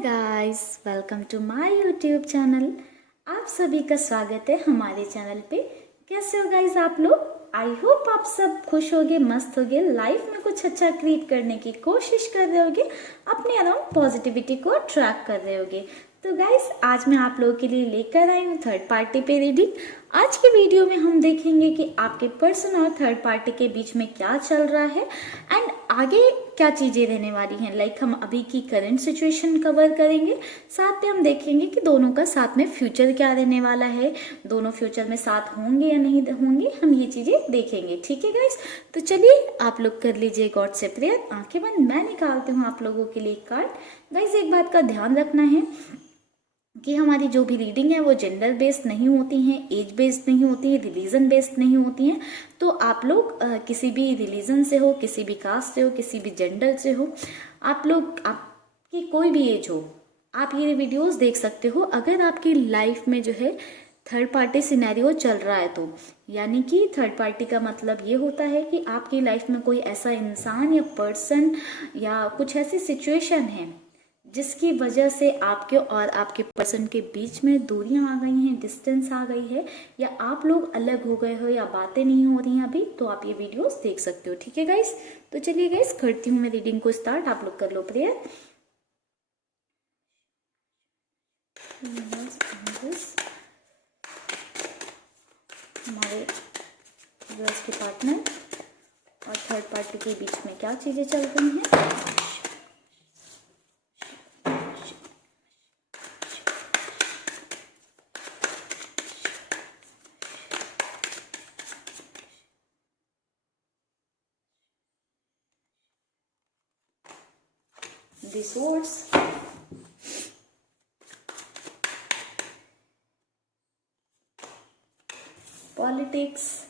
Guys, welcome to my YouTube channel. आप सभी का स्वागत है हमारे चैनल पे। कैसे हो गाइस आप लोग? आई होप आप सब खुश होगे, मस्त होगे, लाइफ में कुछ अच्छा क्रिएट करने की कोशिश कर रहे होगे, अपने अराउंड पॉजिटिविटी को ट्रैक कर रहे होगे। तो गाइस आज मैं आप लोगों के लिए लेकर आई हूँ थर्ड पार्टी पे रीडिंग। आज की वीडियो में हम देखेंगे कि आपके पर्सन और थर्ड पार्टी के बीच में क्या चल रहा है एंड आगे क्या चीज़ें रहने वाली हैं। लाइक हम अभी की करंट सिचुएशन कवर करेंगे, साथ में हम देखेंगे कि दोनों का साथ में फ्यूचर क्या रहने वाला है, दोनों फ्यूचर में साथ होंगे या नहीं होंगे, हम ये चीज़ें देखेंगे। ठीक है गाइस, तो चलिए आप लोग कर लीजिए गॉड से प्रेयर, आंखें बंद, मैं निकालती हूँ आप लोगों के लिए कार्ड। गाइस एक बात का ध्यान रखना है कि हमारी जो भी रीडिंग है वो जेंडर बेस्ड नहीं होती हैं, एज बेस्ड नहीं होती है, रिलीजन बेस्ड नहीं होती हैं। तो आप लोग किसी भी रिलीजन से हो, किसी भी कास्ट से हो, किसी भी जेंडर से हो, आप लोग आपकी कोई भी एज हो, आप ये वीडियोस देख सकते हो। अगर आपकी लाइफ में जो है थर्ड पार्टी सिनेरियो चल रहा है तो यानी कि थर्ड पार्टी का मतलब ये होता है कि आपकी लाइफ में कोई ऐसा इंसान या पर्सन या कुछ ऐसी सिचुएशन है जिसकी वजह से आपके और आपके पर्सन के बीच में दूरियां आ गई हैं, डिस्टेंस आ गई है, या आप लोग अलग हो गए हो या बातें नहीं हो रही हैं अभी, तो आप ये वीडियोस देख सकते हो। ठीक है गाइस, तो चलिए गाइस करती हूँ मैं रीडिंग को स्टार्ट। आप लोग कर लो प्रेयर। हमारे व्यूअर्स के पार्टनर और थर्ड पार्टी के बीच में क्या चीज़ें चल रही हैं। The swords, politics,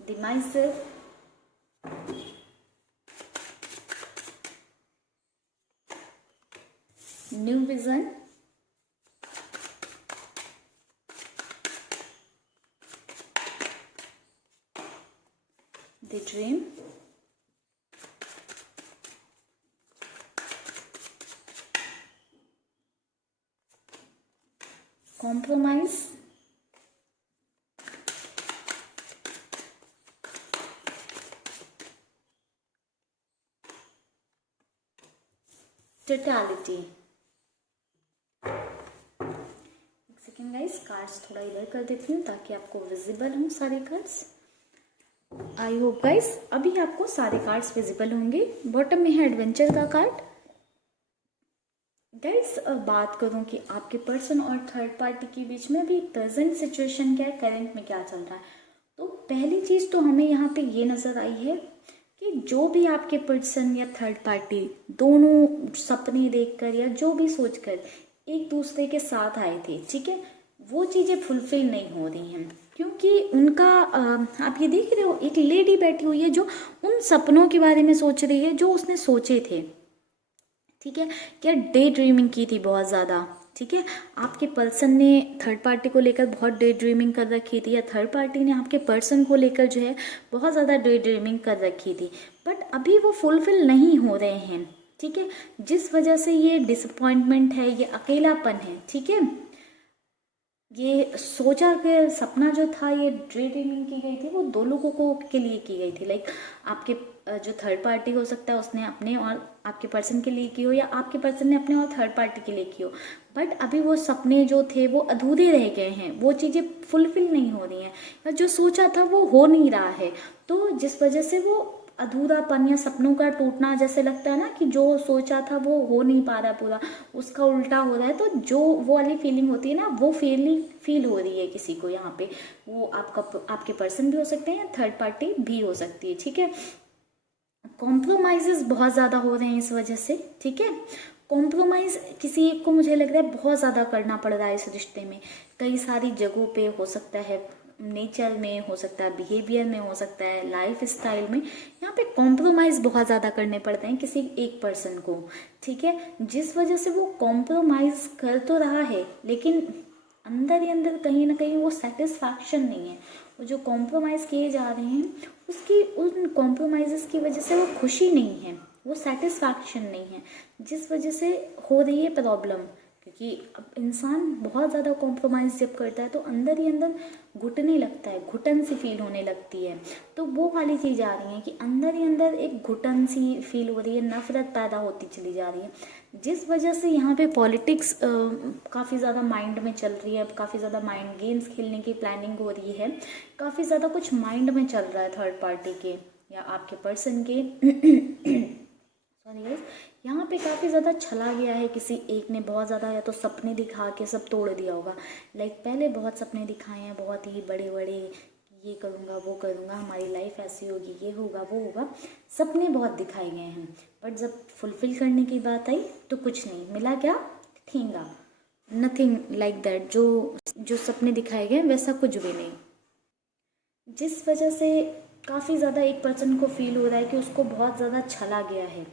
the miser, new vision, the dream, compromise, totality। एक सेकेंड गाइस, कार्ड्स थोड़ा इधर कर देती हूँ ताकि आपको विजिबल हों सारे कार्ड्स। आई होप गाइस अभी आपको सारे कार्ड्स विजिबल होंगे। बॉटम में है एडवेंचर का कार्ड। गाइस बात करूं कि आपके पर्सन और थर्ड पार्टी के बीच में अभी प्रेजेंट सिचुएशन क्या है, करंट में क्या चल रहा है। तो पहली चीज़ तो हमें यहाँ पे ये नज़र आई है कि जो भी आपके पर्सन या थर्ड पार्टी दोनों सपने देखकर या जो भी सोचकर एक दूसरे के साथ आए थे, ठीक है, वो चीज़ें फुलफिल नहीं हो रही हैं क्योंकि उनका आप ये देख रहे हो एक लेडी बैठी हुई है जो उन सपनों के बारे में सोच रही है जो उसने सोचे थे। ठीक है, क्या डे ड्रीमिंग की थी बहुत ज़्यादा। ठीक है, आपके पर्सन ने थर्ड पार्टी को लेकर बहुत डे ड्रीमिंग कर रखी थी या थर्ड पार्टी ने आपके पर्सन को लेकर जो है बहुत ज़्यादा डे ड्रीमिंग कर रखी थी, बट अभी वो फुलफिल नहीं हो रहे हैं। ठीक है, जिस वजह से ये डिसअपॉइंटमेंट है, ये अकेलापन है। ठीक है, ये सोचा कि सपना जो था, ये ड्रे ड्रीमिंग की गई थी वो दो लोगों को के लिए की गई थी। लाइक आपके जो थर्ड पार्टी हो सकता है उसने अपने और आपके पर्सन के लिए की हो, या आपके पर्सन ने अपने और थर्ड पार्टी के लिए की हो, बट अभी वो सपने जो थे वो अधूरे रह गए हैं, वो चीज़ें फुलफिल नहीं हो रही हैं, या जो सोचा था वो हो नहीं रहा है। तो जिस वजह से वो अधूरापन या सपनों का टूटना, जैसे लगता है ना कि जो सोचा था वो हो नहीं पा रहा पूरा, उसका उल्टा हो रहा है, तो जो वो वाली फीलिंग होती है ना, वो फीलिंग फील हो रही है किसी को यहाँ पे। वो आपके पर्सन भी हो सकते हैं, थर्ड पार्टी भी हो सकती है। ठीक है, कॉम्प्रोमाइजेस बहुत ज़्यादा हो रहे हैं इस वजह से। ठीक है, कॉम्प्रोमाइज़ किसी एक को मुझे लग रहा है बहुत ज़्यादा करना पड़ रहा है इस रिश्ते में, कई सारी जगहों पे हो सकता है, नेचर में हो सकता है, बिहेवियर में हो सकता है, लाइफ स्टाइल में, यहाँ पे कॉम्प्रोमाइज़ बहुत ज़्यादा करने पड़ते हैं किसी एक पर्सन को। ठीक है, जिस वजह से वो कॉम्प्रोमाइज़ कर तो रहा है लेकिन अंदर ही अंदर कहीं ना कहीं वो सेटिस्फैक्शन नहीं है। वो जो कॉम्प्रोमाइज़ किए जा रहे हैं उसकी, उन कॉम्प्रोमाइज़ की वजह से वो खुशी नहीं है, वो सेटिस्फैक्शन नहीं है, जिस वजह से हो रही है प्रॉब्लम। क्योंकि अब इंसान बहुत ज़्यादा कॉम्प्रोमाइज़ जब करता है तो अंदर ही अंदर घुटने लगता है, घुटन सी फील होने लगती है। तो वो वाली चीज़ आ रही है कि अंदर ही अंदर एक घुटन सी फील हो रही है, नफरत पैदा होती चली जा रही है, जिस वजह से यहाँ पे पॉलिटिक्स काफ़ी ज़्यादा माइंड में चल रही है। अब काफ़ी ज़्यादा माइंड गेम्स खेलने की प्लानिंग हो रही है, काफ़ी ज़्यादा कुछ माइंड में चल रहा है थर्ड पार्टी के या आपके पर्सन के। सॉरी गाइस, यहाँ पे काफ़ी ज़्यादा छला गया है किसी एक ने, बहुत ज़्यादा, या तो सपने दिखा के सब तोड़ दिया होगा। लाइक पहले बहुत सपने दिखाए हैं, बहुत ही बड़े बड़े, ये करूँगा वो करूँगा, हमारी लाइफ ऐसी होगी, ये होगा वो होगा, सपने बहुत दिखाए गए हैं। बट जब फुलफिल करने की बात आई तो कुछ नहीं मिला। क्या? ठेंगा, नथिंग लाइक दैट। जो सपने दिखाए गए वैसा कुछ भी नहीं, जिस वजह से काफ़ी ज़्यादा एक पर्सन को फील हो रहा है कि उसको बहुत ज़्यादा छला गया है,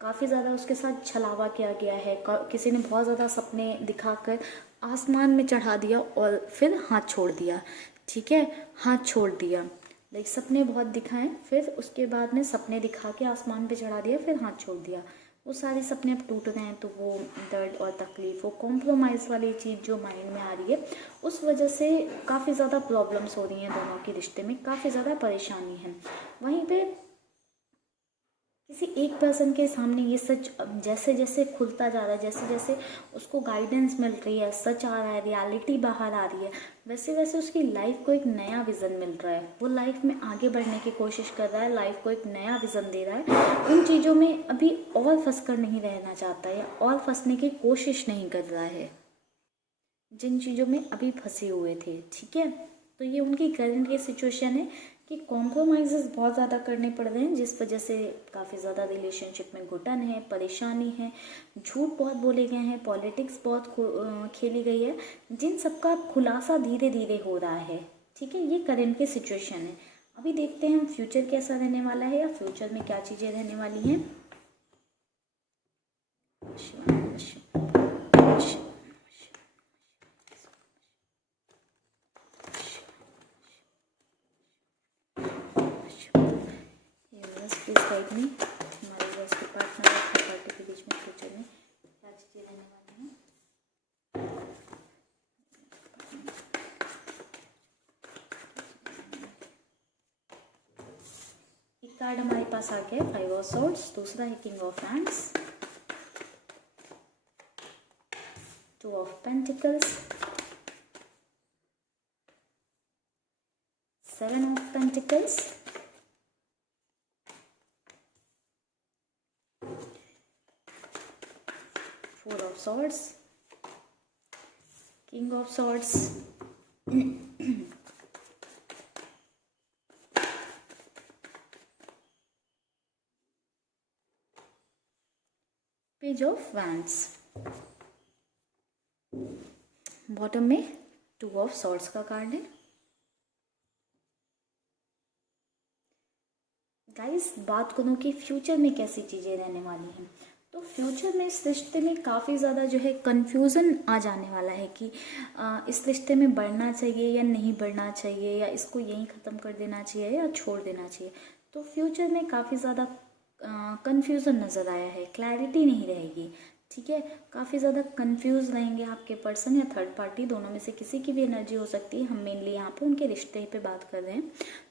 काफ़ी ज़्यादा उसके साथ छलावा किया गया है। किसी ने बहुत ज़्यादा सपने दिखाकर आसमान में चढ़ा दिया और फिर हाथ छोड़ दिया। ठीक है, हाथ छोड़ दिया, लाइक सपने बहुत दिखाएं, फिर उसके बाद में सपने दिखा के आसमान पे चढ़ा दिया, फिर हाथ छोड़ दिया। वो सारे सपने अब टूट गए हैं, तो वो दर्द और तकलीफ, वो कॉम्प्रोमाइज़ वाली चीज़ जो माइंड में आ रही है, उस वजह से काफ़ी ज़्यादा प्रॉब्लम्स हो रही हैं दोनों के रिश्ते में, काफ़ी ज़्यादा परेशानी है। वहीं पे किसी एक पर्सन के सामने ये सच जैसे जैसे खुलता जा रहा है, जैसे जैसे उसको गाइडेंस मिल रही है, सच आ रहा है, रियलिटी बाहर आ रही है, वैसे वैसे उसकी लाइफ को एक नया विज़न मिल रहा है। वो लाइफ में आगे बढ़ने की कोशिश कर रहा है, लाइफ को एक नया विज़न दे रहा है। उन चीज़ों में अभी और फंस कर नहीं रहना चाहता है, या और फंसने की कोशिश नहीं कर रहा है जिन चीज़ों में अभी फंसे हुए थे। ठीक है, तो ये उनकी करंट की सिचुएशन है कि कॉम्प्रोमाइज़ बहुत ज़्यादा करने पड़ रहे हैं, जिस वजह से काफ़ी ज़्यादा रिलेशनशिप में घुटन है, परेशानी है, झूठ बहुत बोले गए हैं, पॉलिटिक्स बहुत खेली गई है, जिन सबका खुलासा धीरे धीरे हो रहा है। ठीक है, ये करंट की सिचुएशन है। अभी देखते हैं हम फ्यूचर कैसा रहने वाला है, या फ्यूचर में क्या चीज़ें रहने वाली हैं। प्लीज गाइड मी, हमारे जो इसके पार्टनर और थर्ड पार्टी के बीच में फ्यूचर में क्या चीज़ें रहने वाली हैं। एक कार्ड हमारे पास आ गया है 5 ऑफ सॉर्ड्स, दूसरा है king of hands, 2 of pentacles, 7 of pentacles, 4 of swords, king of swords, page of wands, bottom में 2 of swords का कार्ड है। गाइस, बात करूँ कि फ्यूचर में कैसी चीज़ें रहने वाली हैं, तो फ्यूचर में इस रिश्ते में काफ़ी ज़्यादा जो है कन्फ्यूज़न आ जाने वाला है कि इस रिश्ते में बढ़ना चाहिए या नहीं बढ़ना चाहिए, या इसको यहीं ख़त्म कर देना चाहिए या छोड़ देना चाहिए। तो फ्यूचर में काफ़ी ज़्यादा कन्फ्यूज़न नज़र आया है, क्लैरिटी नहीं रहेगी। ठीक है, काफ़ी ज़्यादा कंफ्यूज रहेंगे आपके पर्सन या थर्ड पार्टी, दोनों में से किसी की भी एनर्जी हो सकती है। हम मेनली यहाँ पे उनके रिश्ते पे बात कर रहे हैं,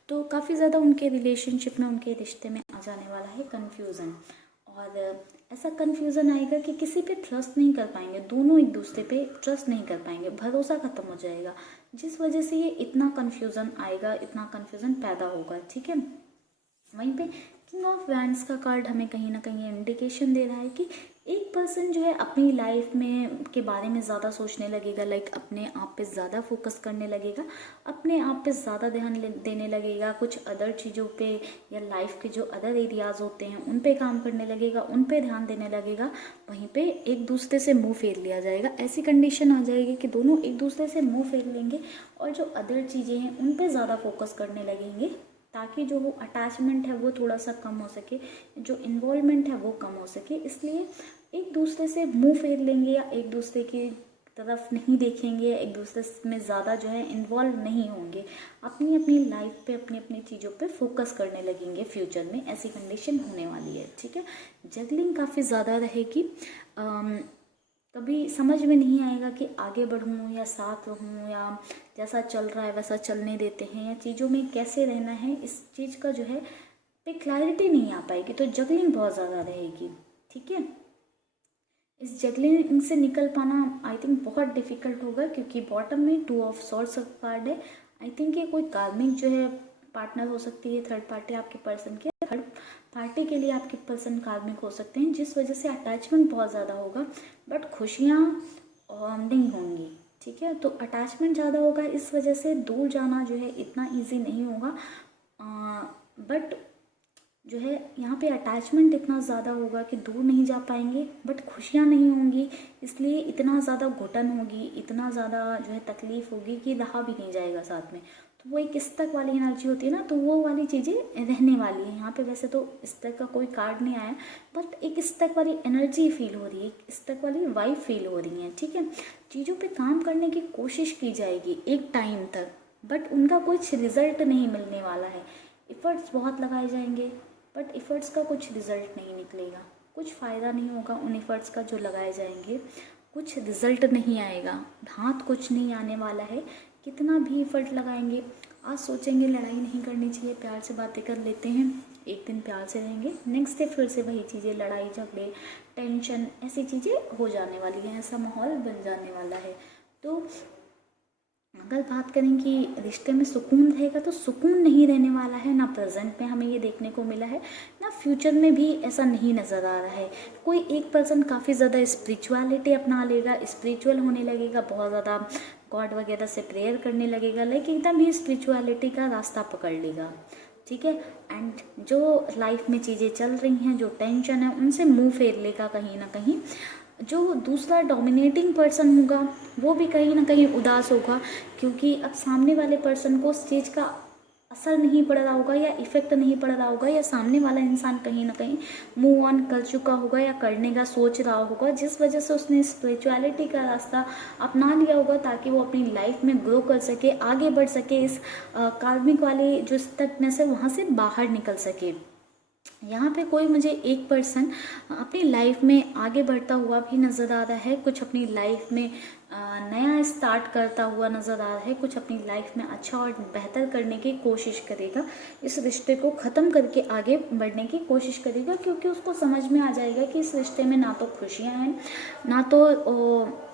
तो काफ़ी ज़्यादा उनके रिलेशनशिप में, उनके रिश्ते में आ जाने वाला है कन्फ्यूज़न। और ऐसा कन्फ्यूज़न आएगा कि किसी पे ट्रस्ट नहीं कर पाएंगे, दोनों एक दूसरे पे ट्रस्ट नहीं कर पाएंगे, भरोसा ख़त्म हो जाएगा, जिस वजह से ये इतना कन्फ्यूज़न आएगा, इतना कन्फ्यूज़न पैदा होगा। ठीक है, वहीं पे किंग ऑफ वैंड्स का कार्ड हमें कहीं ना कहीं इंडिकेशन दे रहा है कि एक पर्सन जो है अपनी लाइफ में के बारे में ज़्यादा सोचने लगेगा, लाइक अपने आप पे ज़्यादा फोकस करने लगेगा, अपने आप पे ज़्यादा ध्यान देने लगेगा, कुछ अदर चीज़ों पे या लाइफ के जो अदर एरियाज़ होते हैं उन पे काम करने लगेगा, उन पे ध्यान देने लगेगा। वहीं पे एक दूसरे से मुंह फेर लिया जाएगा, ऐसी कंडीशन आ जाएगी कि दोनों एक दूसरे से मुंह फेर लेंगे और जो अदर चीज़ें हैं उन पे ज़्यादा फोकस करने लगेंगे, ताकि जो वो अटैचमेंट है वो थोड़ा सा कम हो सके, जो इन्वॉल्वमेंट है वो कम हो सके। इसलिए एक दूसरे से मुंह फेर लेंगे या एक दूसरे की तरफ नहीं देखेंगे, एक दूसरे में ज़्यादा जो है इन्वॉल्व नहीं होंगे, अपनी अपनी लाइफ पे अपनी अपनी चीज़ों पे फोकस करने लगेंगे फ्यूचर में, ऐसी कंडीशन होने वाली है। ठीक है, जगलिंग काफ़ी ज़्यादा रहेगी। कभी समझ में नहीं आएगा कि आगे बढ़ूँ या साथ रहूँ, या जैसा चल रहा है वैसा चलने देते हैं, या चीज़ों में कैसे रहना है, इस चीज़ का जो है पे क्लैरिटी नहीं आ पाएगी। तो जगलिंग बहुत ज़्यादा रहेगी। ठीक है, इस जगलिंग से निकल पाना आई थिंक बहुत डिफिकल्ट होगा, क्योंकि बॉटम में 2 ऑफ सॉर्ड्स का कार्ड है। आई थिंक ये कोई कार्मिक जो है पार्टनर हो सकती है, थर्ड पार्टी आपके पर्सन के, थर्ड पार्टी के लिए आपके पर्सन कार्मिक हो सकते हैं, जिस वजह से अटैचमेंट बहुत ज़्यादा होगा, बट खुशियाँ नहीं होंगी। ठीक है, तो अटैचमेंट ज़्यादा होगा, इस वजह से दूर जाना जो है इतना ईजी नहीं होगा। बट जो है यहाँ पे अटैचमेंट इतना ज़्यादा होगा कि दूर नहीं जा पाएंगे, बट खुशियाँ नहीं होंगी, इसलिए इतना ज़्यादा घुटन होगी, इतना ज़्यादा जो है तकलीफ़ होगी कि रहा भी नहीं जाएगा साथ में। तो वो एक स्तक वाली एनर्जी होती है ना, तो वो वाली चीज़ें रहने वाली है यहाँ पे। वैसे तो स्तक का कोई कार्ड नहीं आया, बट एक स्तक वाली एनर्जी फील हो रही है, एक स्तक वाली वाइब फील हो रही है। ठीक है, चीज़ों पे काम करने की कोशिश की जाएगी एक टाइम तक, बट उनका कुछ रिजल्ट नहीं मिलने वाला है। एफर्ट्स बहुत लगाए जाएंगे, बट एफर्ट्स का कुछ रिज़ल्ट नहीं निकलेगा, कुछ फ़ायदा नहीं होगा उन एफर्ट्स का जो लगाए जाएंगे, कुछ रिज़ल्ट नहीं आएगा, हाथ कुछ नहीं आने वाला है। कितना भी एफर्ट लगाएंगे, आज सोचेंगे लड़ाई नहीं करनी चाहिए, प्यार से बातें कर लेते हैं, एक दिन प्यार से रहेंगे, नेक्स्ट डे फिर से वही चीज़ें, लड़ाई झगड़े टेंशन, ऐसी चीज़ें हो जाने वाली हैं, ऐसा माहौल बन जाने वाला है। तो अगर बात करें कि रिश्ते में सुकून रहेगा, तो सुकून नहीं रहने वाला है, ना प्रेजेंट में हमें ये देखने को मिला है, ना फ्यूचर में भी ऐसा नहीं नज़र आ रहा है। कोई एक पर्सन काफ़ी ज़्यादा स्पिरिचुअलिटी अपना लेगा, स्पिरिचुअल होने लगेगा, बहुत ज़्यादा गॉड वगैरह से प्रेयर करने लगेगा, लाइक एकदम ही स्पिरिचुअलिटी का रास्ता पकड़ लेगा। ठीक है, एंड जो लाइफ में चीज़ें चल रही हैं, जो टेंशन है, उनसे मुंह फेर लेगा कहीं ना कहीं। जो दूसरा डोमिनेटिंग पर्सन होगा वो भी कहीं ना कहीं उदास होगा, क्योंकि अब सामने वाले पर्सन को उस चीज़ का असर नहीं पड़ रहा होगा, या इफ़ेक्ट नहीं पड़ रहा होगा, या सामने वाला इंसान कहीं ना कहीं मूव ऑन कर चुका होगा या करने का सोच रहा होगा, जिस वजह से उसने स्पिरिचुअलिटी का रास्ता अपना लिया होगा, ताकि वो अपनी लाइफ में ग्रो कर सके, आगे बढ़ सके, इस कार्मिक वाली जो स्टकनेस है वहाँ से बाहर निकल सके। यहाँ पे कोई मुझे एक पर्सन अपनी लाइफ में आगे बढ़ता हुआ भी नज़र आ रहा है, कुछ अपनी लाइफ में नया स्टार्ट करता हुआ नज़र आ रहा है, कुछ अपनी लाइफ में अच्छा और बेहतर करने की कोशिश करेगा, इस रिश्ते को ख़त्म करके आगे बढ़ने की कोशिश करेगा, क्योंकि उसको समझ में आ जाएगा कि इस रिश्ते में ना तो खुशियाँ हैं, ना तो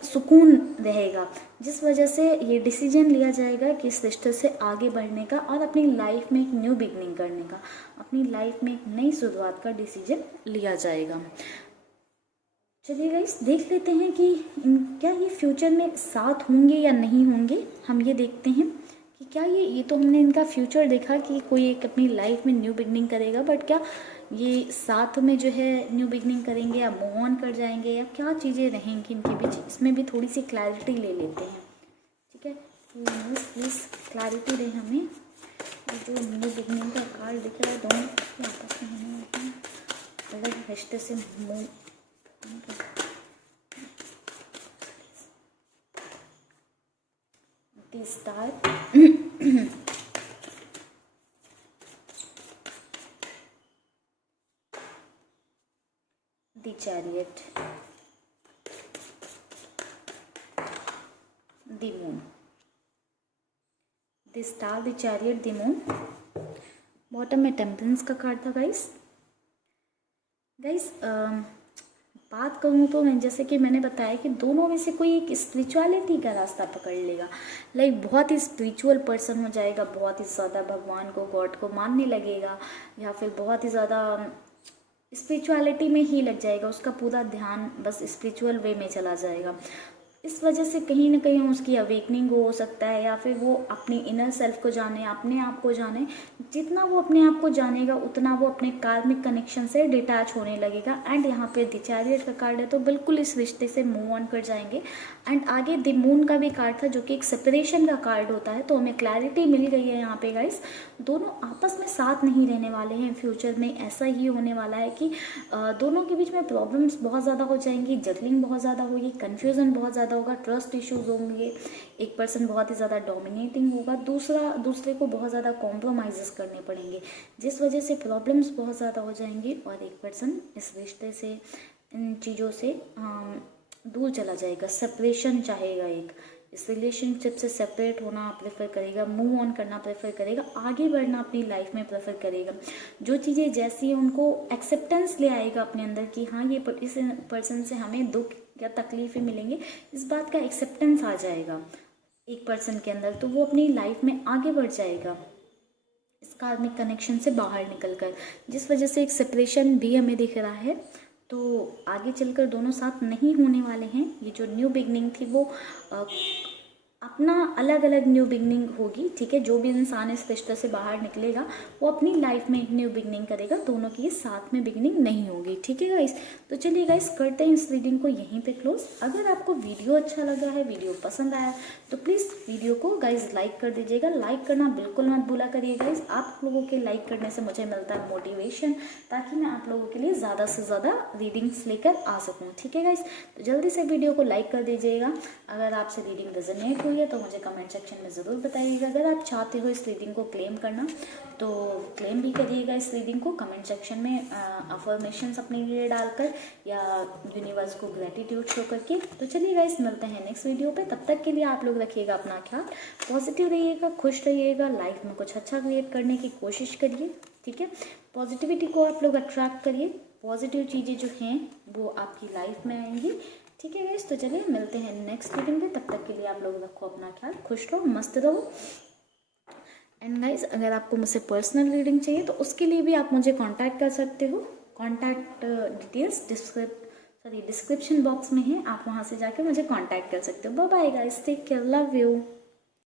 सुकून रहेगा, जिस वजह से ये डिसीजन लिया जाएगा कि इस रिश्ते से आगे बढ़ने का और अपनी लाइफ में एक न्यू बिगनिंग करने का, अपनी लाइफ में एक नई शुरुआत का डिसीजन लिया जाएगा। चलिए गाइस, देख लेते हैं कि क्या ये फ्यूचर में साथ होंगे या नहीं होंगे। हम ये देखते हैं कि क्या ये तो हमने इनका फ्यूचर देखा कि कोई एक अपनी लाइफ में न्यू बिगनिंग करेगा, बट क्या ये साथ में जो है न्यू बिगनिंग करेंगे या मूव ऑन कर जाएंगे, या क्या चीज़ें रहेंगी इनके बीच, इसमें भी थोड़ी सी क्लैरिटी ले लेते हैं। ठीक है, प्लीज़ क्लैरिटी दें हमें। जो न्यू बिगनिंग का कार्ड दिख रहा है, दोनों आपस में हमें अलग रिश्ते से move the star the chariot, the moon, the star, the chariot, the moon। Bottom में टेम्परेंस का कार्ड था गाइस। बात करूँ तो मैं, जैसे कि मैंने बताया कि दोनों में से कोई एक स्पिरिचुअलिटी का रास्ता पकड़ लेगा, लाइक बहुत ही स्पिरिचुअल पर्सन हो जाएगा, बहुत ही ज़्यादा भगवान को, गॉड को मानने लगेगा, या फिर बहुत ही ज़्यादा स्पिरिचुअलिटी में ही लग जाएगा, उसका पूरा ध्यान बस स्पिरिचुअल वे में चला जाएगा। इस वजह से कहीं ना कहीं उसकी अवेकनिंग हो सकता है, या फिर वो अपनी इनर सेल्फ को जाने, अपने आप को जाने। जितना वो अपने आप को जानेगा उतना वो अपने कार्मिक कनेक्शन से डिटैच होने लगेगा। एंड यहाँ पे द चैरियट का कार्ड है, तो बिल्कुल इस रिश्ते से मूव ऑन कर जाएंगे। एंड आगे द मून का भी कार्ड था, जो कि एक सेपरेशन का कार्ड होता है, तो हमें क्लैरिटी मिल गई है यहाँ पे गाइस। दोनों आपस में साथ नहीं रहने वाले हैं, फ्यूचर में ऐसा ही होने वाला है कि दोनों के बीच में प्रॉब्लम्स बहुत ज़्यादा हो जाएंगी, जगलिंग बहुत ज़्यादा होगी, कन्फ्यूज़न बहुत ज़्यादा ज़्यादा होगा, ट्रस्ट इश्यूज होंगे, एक पर्सन बहुत ही ज़्यादा डोमिनेटिंग होगा, दूसरे को बहुत ज़्यादा कॉम्प्रोमाइज़ करने पड़ेंगे, जिस वजह से प्रॉब्लम्स बहुत ज़्यादा हो जाएंगी और एक पर्सन इस रिश्ते से, इन चीज़ों से दूर चला जाएगा, सेपरेशन चाहेगा, एक इस रिलेशनशिप से सेपरेट होना प्रेफर करेगा, मूव ऑन करना प्रेफर करेगा, आगे बढ़ना अपनी लाइफ में प्रेफर करेगा। जो चीज़ें जैसी हैं उनको एक्सेप्टेंस ले आएगा अपने अंदर कि हाँ ये इस पर्सन से हमें दुख या तकलीफें मिलेंगे, इस बात का एक्सेप्टेंस आ जाएगा एक पर्सन के अंदर, तो वो अपनी लाइफ में आगे बढ़ जाएगा इस कार्मिक कनेक्शन से बाहर निकलकर, जिस वजह से एक सेपरेशन भी हमें दिख रहा है। तो आगे चलकर दोनों साथ नहीं होने वाले हैं। ये जो न्यू बिगनिंग थी वो अपना अलग अलग न्यू बिगनिंग होगी, ठीक है। जो भी इंसान इस रिश्ते से बाहर निकलेगा वो अपनी लाइफ में एक न्यू बिगनिंग करेगा, दोनों की साथ में बिगनिंग नहीं होगी, ठीक है गाइस। तो चलिए गाइस करते हैं इस रीडिंग को यहीं पे क्लोज। अगर आपको वीडियो अच्छा लगा है, वीडियो पसंद आया तो प्लीज़ वीडियो को गाइस लाइक कर दीजिएगा। लाइक करना बिल्कुल मत भूला करिए गाइस, आप लोगों के लाइक करने से मुझे मिलता है मोटिवेशन, ताकि मैं आप लोगों के लिए ज़्यादा से ज़्यादा रीडिंग्स लेकर आ सकूँ, ठीक है गाइस। तो जल्दी से वीडियो को लाइक कर दीजिएगा। अगर आपसे रीडिंग रेजोनेट हुई है तो मुझे कमेंट सेक्शन में ज़रूर बताइएगा। अगर आप चाहते हो इस रीडिंग को क्लेम करना तो क्लेम भी करिएगा इस रीडिंग को कमेंट सेक्शन में अफर्मेशंस अपने लिए डालकर या यूनिवर्स को ग्रेटिट्यूड शो करके। तो चलिए गाइस मिलते हैं नेक्स्ट वीडियो पे, तब तक के लिए आप लोग रखिएगा अपना ख्याल, पॉजिटिव रहिएगा, खुश रहिएगा, लाइफ में कुछ अच्छा क्रिएट करने की कोशिश करिए, ठीक है। पॉजिटिविटी को आप लोग अट्रैक्ट करिए, पॉजिटिव चीज़ें जो हैं वो आपकी लाइफ में आएंगी, ठीक है गाइस। तो चलिए मिलते हैं नेक्स्ट रीडिंग पे, तब तक के लिए आप लोग रखो अपना ख्याल, खुश रहो, मस्त रहो। एंड गाइस अगर आपको मुझसे पर्सनल रीडिंग चाहिए तो उसके लिए भी आप मुझे कांटेक्ट कर सकते हो। कांटेक्ट डिटेल्स डिस्क्रिप्शन बॉक्स में है, आप वहाँ से जाके मुझे कांटेक्ट कर सकते हो। Bye bye guys, take care, love you.